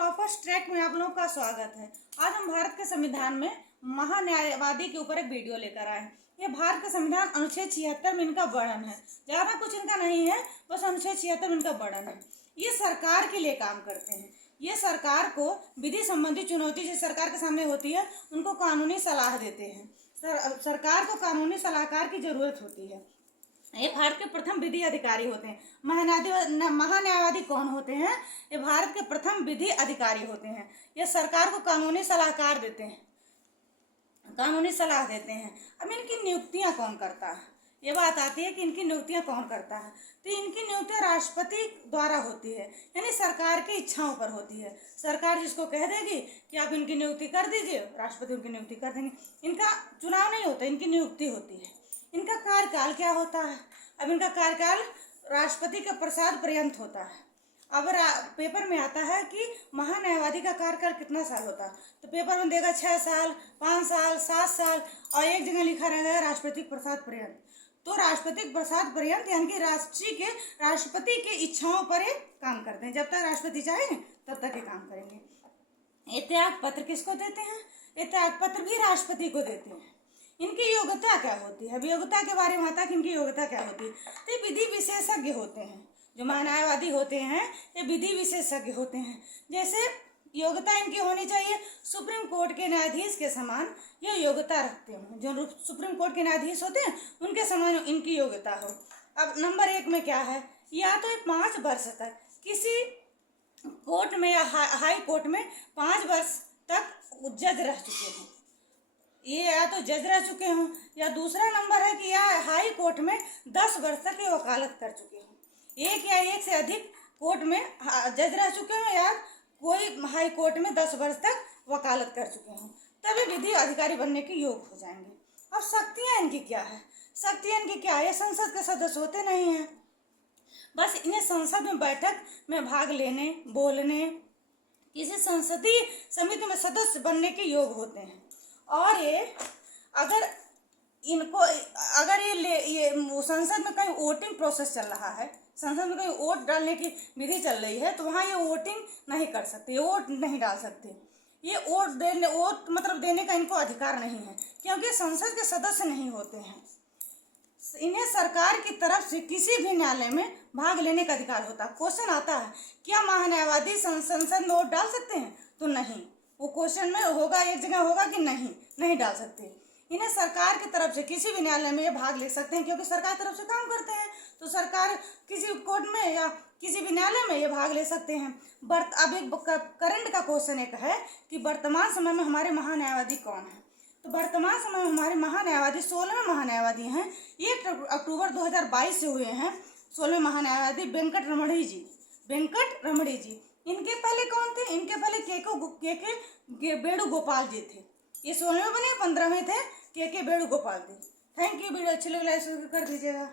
Toppers track में आप लोगों का स्वागत है। आज हम भारत के संविधान में महान्यायवादी के ऊपर एक वीडियो लेकर आए हैं। ये भारत का संविधान अनुच्छेद 76 में इनका वर्णन है। ज्यादा कुछ इनका नहीं है, बस अनुच्छेद 76 में इनका वर्णन है। ये सरकार के लिए काम करते हैं। ये सरकार को विधि संबंधी चुनौती जो सरकार के सामने होती है उनको कानूनी सलाह देते हैं। सरकार को कानूनी सलाहकार की जरूरत होती है। ये भारत के प्रथम विधि अधिकारी होते हैं। महान्यायवादी कौन होते हैं? ये भारत के प्रथम विधि अधिकारी होते हैं। ये सरकार को कानूनी सलाहकार देते हैं, कानूनी सलाह देते हैं। अब इनकी नियुक्तियां कौन करता है? ये बात आती है कि इनकी नियुक्तियां कौन करता है। तो इनकी नियुक्तियां राष्ट्रपति द्वारा होती है, यानी सरकार की इच्छाओं पर होती है। सरकार जिसको कह देगी कि आप इनकी नियुक्ति कर दीजिए, राष्ट्रपति उनकी नियुक्ति कर देंगे। इनका चुनाव नहीं होता, इनकी नियुक्ति होती है। इनका कार्यकाल क्या होता है? अब इनका कार्यकाल राष्ट्रपति के प्रसाद पर्यंत होता है। अब पेपर में आता है कि महान्यायवादी का कार्यकाल कितना साल होता है, तो पेपर में देगा 6 साल, 5 साल, 7 साल, और एक जगह लिखा रहेगा राष्ट्रपति प्रसाद पर्यंत। तो राष्ट्रपति प्रसाद पर्यंत यानी कि राष्ट्रपति के इच्छाओं पर ये काम करते हैं। जब तक राष्ट्रपति चाहे तब तक ये काम करेंगे। ये त्याग पत्र किसको देते हैं? ये त्याग पत्र भी राष्ट्रपति को देते हैं। इनकी योग्यता क्या होती है? योग्यता के बारे में आता है कि इनकी योग्यता क्या होती है। तो ये विधि विशेषज्ञ होते हैं। जो महान्यायवादी होते हैं ये विधि विशेषज्ञ होते हैं। जैसे योग्यता इनकी होनी चाहिए सुप्रीम कोर्ट के न्यायाधीश के समान ये योग्यता रखते हो। जो सुप्रीम कोर्ट के न्यायाधीश होते हैं उनके समान इनकी योग्यता हो। अब नंबर 1 में क्या है? या तो 5 वर्ष तक किसी कोर्ट में या हाई कोर्ट में 5 वर्ष तक जज रह चुके हों। ये या तो जज रह चुके हों, या दूसरा नंबर है कि या हाई कोर्ट में 10 वर्ष तक ये वकालत कर चुके हों। एक या एक से अधिक कोर्ट में जज रह चुके हों, या कोई हाई कोर्ट में 10 वर्ष तक वकालत कर चुके हों, तभी विधि अधिकारी बनने के योग्य हो जाएंगे। अब शक्तियाँ इनकी क्या है? शक्तियाँ इनकी क्या है? ये संसद के सदस्य होते नहीं हैं, बस इन्हें संसद में बैठक में भाग लेने, बोलने, किसी संसदीय समिति में सदस्य बनने के योग्य होते हैं। और ये अगर ये संसद में कहीं वोटिंग प्रोसेस चल रहा है, संसद में कहीं वोट डालने की विधि चल रही है, तो वहाँ ये वोटिंग नहीं कर सकते, ये वोट नहीं डाल सकते। ये वोट मतलब देने का इनको अधिकार नहीं है, क्योंकि संसद के सदस्य नहीं होते हैं। इन्हें सरकार की तरफ से किसी भी न्यायालय में भाग लेने का अधिकार होता है। क्वेश्चन आता है क्या महान्यायवादी संसद में वोट डाल सकते हैं? तो नहीं, वो क्वेश्चन में होगा, एक जगह होगा कि नहीं डाल सकते। इन्हें सरकार की तरफ से किसी भी न्यायालय में ये भाग ले सकते हैं, क्योंकि सरकार की तरफ से काम करते हैं, तो सरकार किसी कोर्ट में या किसी भी न्यायालय में ये भाग ले सकते हैं। अब एक करंट का क्वेश्चन एक है कि वर्तमान समय में हमारे महान्यायवादी कौन है? तो वर्तमान समय में हमारे महान्यायवादी 16वें महान्यायवादी हैं। 1 अक्टूबर 2022 से हुए हैं 16वें महान्यायवादी वेंकट रमणी जी। इनके पहले कौन थे? इनके पहले के वेणुगोपाल जी थे। ये 16वें बने, 15वें थे K Venugopal ji. Thank you. Video अच्छी लगी लाइक कर दीजिएगा।